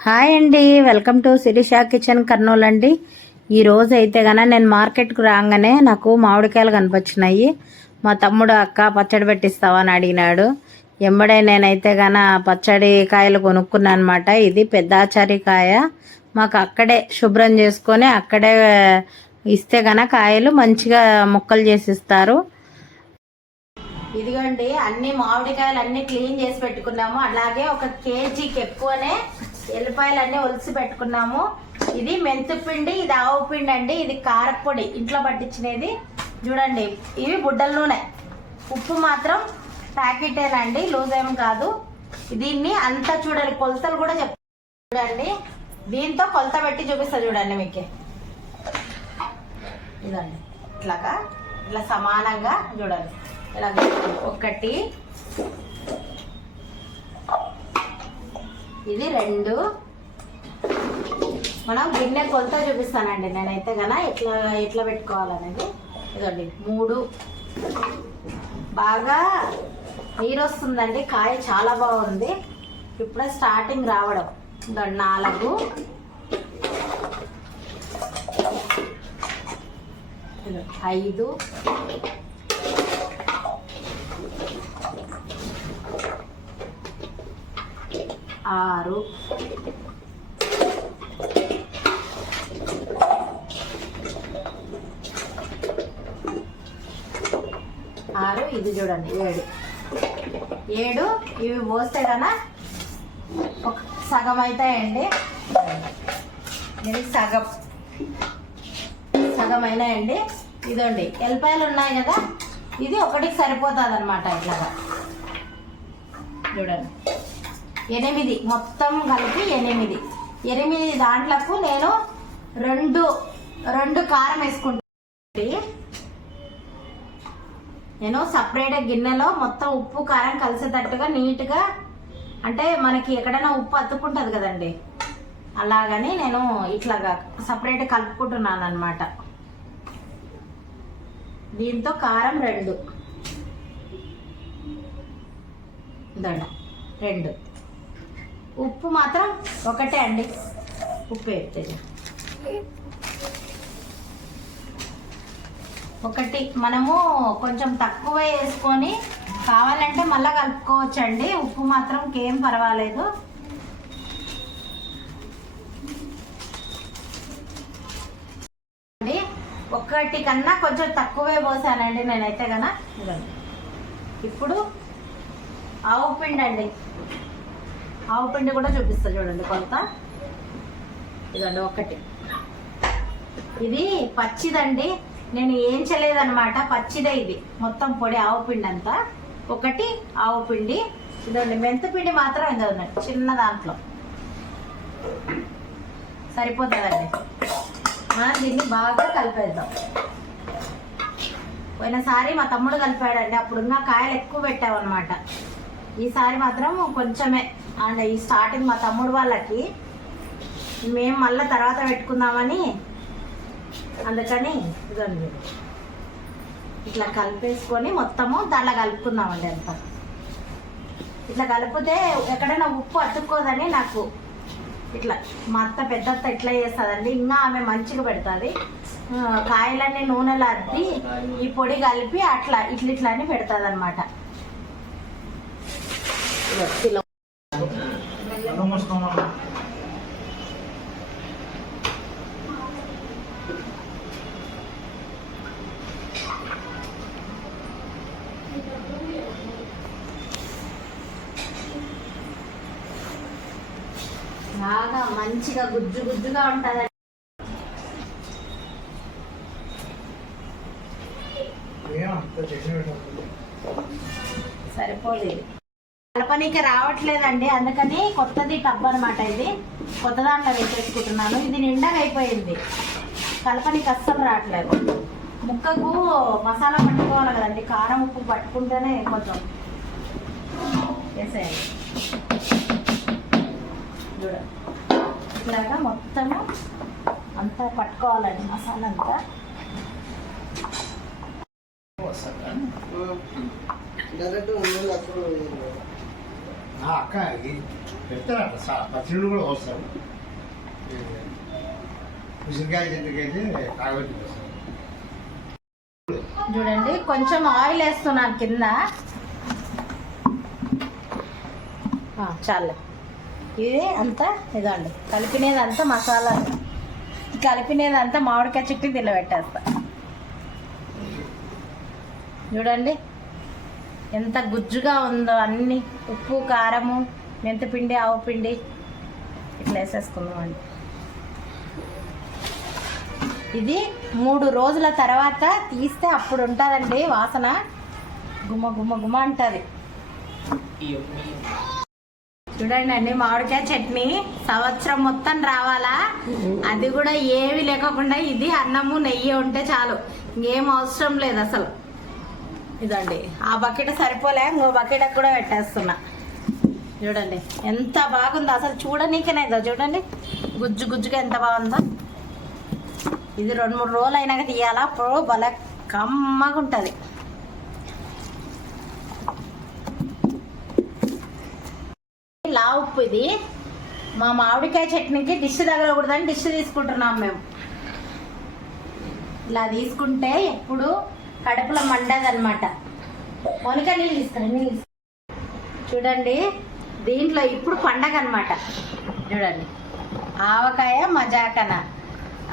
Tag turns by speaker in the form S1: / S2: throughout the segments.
S1: Hi అండి. Welcome to Sirisha kitchen Kurnool అండి. ఈ రోజు అయితే గన నేను మార్కెట్కు రాగానే నాకు మామిడికాయలు కనిపించినాయి మా తమ్ముడు అక్క పచ్చడి పెట్టిస్తావా అని అడిగినాడు. ఎంబడే నేనైతే గన పచ్చడి కాయలు కొనుక్కున్నాను అనమాట ఇది పెద్దాచారి కాయ. మాకు అక్కడే శుభ్రం చేసుకొని అక్కడే ఇస్తే గన కాయలు మంచిగా ముక్కలు చేసి ఇస్తారు ఇదిగోండి అన్ని మామిడికాయలు అన్ని క్లీన్ చేసి పెట్టుకున్నాము. అలాగే ఒక కేజీకి ఎక్కువనే ఎల్లిపాయలు అన్నీ ఒలిసి పెట్టుకున్నాము. ఇది మెంతిపిండి ఇది ఆవు పిండి అండి ఇది కారపొడి. ఇంట్లో పట్టించినది. చూడండి ఇవి బుడ్డల నూనె. ఉప్పు మాత్రం ప్యాకెటేనండి లూజ్ ఏం కాదు. దీన్ని అంతా చూడాలి కొలతలు కూడా చెప్ చూడండి. దీంతో కొలత పెట్టి చూపిస్తా చూడండి మీకు. ఇదండి ఇట్లాగా ఇట్లా సమానంగా చూడండి. ఇలా ఒకటి ఇది రెండు. మనం గిన్నె కొలత చూపిస్తానండి. నేనైతే గన ఎట్లా ఎట్లా పెట్టుకోవాలనేది. ఇదండి మూడు. బాగా నీరు వస్తుందండి కాయ చాలా బాగుంది. ఇప్పుడే స్టార్టింగ్ రావడం. ఇదండి నాలుగు. ఐదు. ఆరు. ఆరు ఇది చూడండి ఏడు. ఏడు ఇవి పోస్తే కన్నా ఒక సగం అవుతాయండి ఇది సగం. సగం అయినాయండి. ఇదండి ఎల్లిపాయలు ఉన్నాయి కదా? ఇది ఒకటికి సరిపోతుంది అనమాట ఇట్లాగా. చూడండి. ఎనిమిది. మొత్తం కలిపి ఎనిమిది. ఎనిమిది దాంట్లకు నేను రెండు రెండు కారం వేసుకుంటాను నేను సపరేట్ గిన్నెలో మొత్తం ఉప్పు కారం కలిసేటట్టుగా నీట్గా అంటే మనకి ఎక్కడైనా ఉప్పు అతుక్కుంటుంది కదండి. అలాగని నేను ఇట్లాగా సపరేట్ కలుపుకుంటున్నాను అనమాట దీంతో కారం రెండు. రెండు. ఉప్పు మాత్రం ఒకటే అండి. ఉప్పు వేస్తుంది ఒకటి మనము కొంచెం తక్కువ వేసుకొని కావాలంటే మళ్ళీ కలుపుకోవచ్చండి. ఉప్పు మాత్రం ఏం పర్వాలేదు. అండి ఒకటి కన్నా కొంచెం తక్కువే పోసానండి నేనైతే ఇదండి ఇప్పుడు ఆవు పిండి అండి ఆవు పిండి కూడా చూపిస్తా చూడండి కొంత. ఇదండి ఒకటి ఇది పచ్చిదండి. నేను ఏం చేయలేదన్నమాట. పచ్చిదే ఇది. మొత్తం పొడి ఆవు పిండి అంతా ఒకటి ఆవు పిండి. ఇదండి మెంతిపిండి మాత్రం ఇదండి చిన్న దాంట్లో. సరిపోతుందండి. మనం దీన్ని బాగా కలిపేద్దాం. పోయినసారి మా తమ్ముడు కలిపాడండి. అప్పుడున్న కాయలు ఎక్కువ పెట్టామన్నమాట. ఈసారి మాత్రం కొంచెమే. అండ్ ఈ స్టార్టింగ్ మా తమ్ముడు వాళ్ళకి మేము మళ్ళీ తర్వాత పెట్టుకుందామని అందుకని ఇదండి ఇట్లా కలిపేసుకొని మొత్తము దాంట్లో కలుపుకుందామండి అంతా. ఇట్లా కలిపితే ఎక్కడైనా ఉప్పు అతుక్కోదని నాకు ఇట్లా మా అత్త పెద్ద అత్త ఇట్లా చేస్తుందండి. ఇంకా ఆమె మంచిగా పెడుతుంది. కాయలన్నీ నూనెలో అద్ది ఈ పొడి కలిపి అట్లా ఇట్లా ఇట్లా అని పెడుతుంది అనమాట బాగా మంచిగా గుజ్జు గుజ్జుగా ఉంటుంది సరిపోదు కలపనీకి రావట్లేదండి. అందుకని కొత్తది టబ్ అనమాట ఇది. కొత్త దాంట్లో వేసేసుకుంటున్నాను. ఇది నిండగా అయిపోయింది. కలపనీకి అస్సలు రావట్లేదు. ముక్కకు మసాలా పట్టుకోవాలి కదండి. కారం ఉప్పు పట్టుకుంటేనే కొంచెం వేసేయాలి. చూడ. ఇట్లాగా మొత్తము అంతా పట్టుకోవాలండి మసాలా అంతా.
S2: డైరెక్ట్ అప్పుడు అక్క పెడతారట సా- పచ్చళ్ళు కూడా వస్తారు ఉసిరికాయ చెట్టుకైతే కాగబెట్టి వస్తారు
S1: చూడండి కొంచెం ఆయిల్ వేస్తున్నాను కింద. ఆ, చాలు. ఇది అంతా ఇదండి కలిపినదంతా మసాలా. కలిపినదంతా మామిడికాయ చుట్టూ తినబెట్టేస్తా చూడండి ఎంత గుజ్జుగా ఉందో అన్ని ఉప్పు కారము మెంతిపిండి ఆవు పిండి ఇట్లా వేసేసుకుందామండి. ఇది మూడు రోజుల తర్వాత తీస్తే అప్పుడు ఉంటుందండి వాసన. గుమ్మ గుమ్మ గుమ్మ అంటుంది. చూడండి అండి మామిడికాయ చట్నీ. సంవత్సరం మొత్తం రావాలా? అది కూడా ఏమి లేకుండా ఇది అన్నము నెయ్యి ఉంటే చాలు. ఇంకేం అవసరం లేదు అసలు. ఇదండి. ఆ బకెట్ సరిపోలే ఇంకో బకెట్ కూడా పెట్టేస్తున్నా. చూడండి ఎంత బాగుందో. అసలు చూడనీకనేదో చూడండి గుజ్జు గుజ్జుగా ఎంత బాగుందో. ఇది రెండు మూడు రోజులు అయినాక తీయాలా? అప్పుడు భలే కమ్మగా ఉంటుంది. లా ఉప్పు ఇది. మా మామిడికాయ చట్నీకి డిష్ తగలకూడదని డిష్ తీసుకుంటున్నాం మేము. ఇలా తీసుకుంటే ఎప్పుడు కడుపులో మండదనమాట వనక నీళ్ళు ఇస్తాను నీళ్ళు చూడండి దీంట్లో ఇప్పుడు పండగ అనమాట చూడండి ఆవకాయ మజాకన.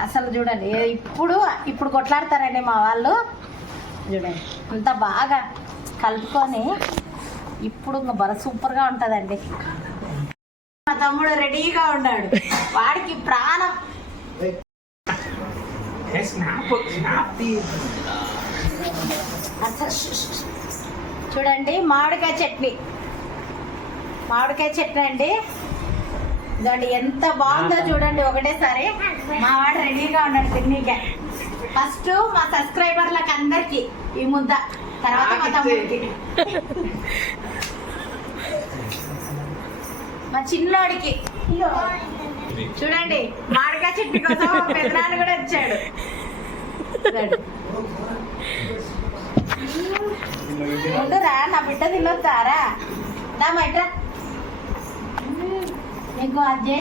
S1: అసలు చూడండి ఇప్పుడు ఇప్పుడు కొట్లాడతారండి మా వాళ్ళు. చూడండి అంత బాగా కలుపుకొని ఇప్పుడు ఇంకా బర సూపర్గా ఉంటుందండి. మా తమ్ముడు రెడీగా ఉన్నాడు. వాడికి ప్రాణం. చూడండి మామిడికాయ చట్నీ. మామిడికాయ చట్నీ అండి. ఇదండి ఎంత బాగుందో చూడండి ఒకటేసారి. మా వాడు రెడీగా ఉన్నాడు తిన్నీకే. ఫస్ట్ మా సబ్స్క్రైబర్లకు అందరికి ఈ ముద్ద తర్వాత మా తమ్ముడికి. మా చిన్నోడికి. చూడండి మామిడికాయ చట్నీ కోసం పెద్దనాన్న కూడా వచ్చాడు. ఉండురా నా బిడ్డ తినొద్దారా? దా బయట నీకు అది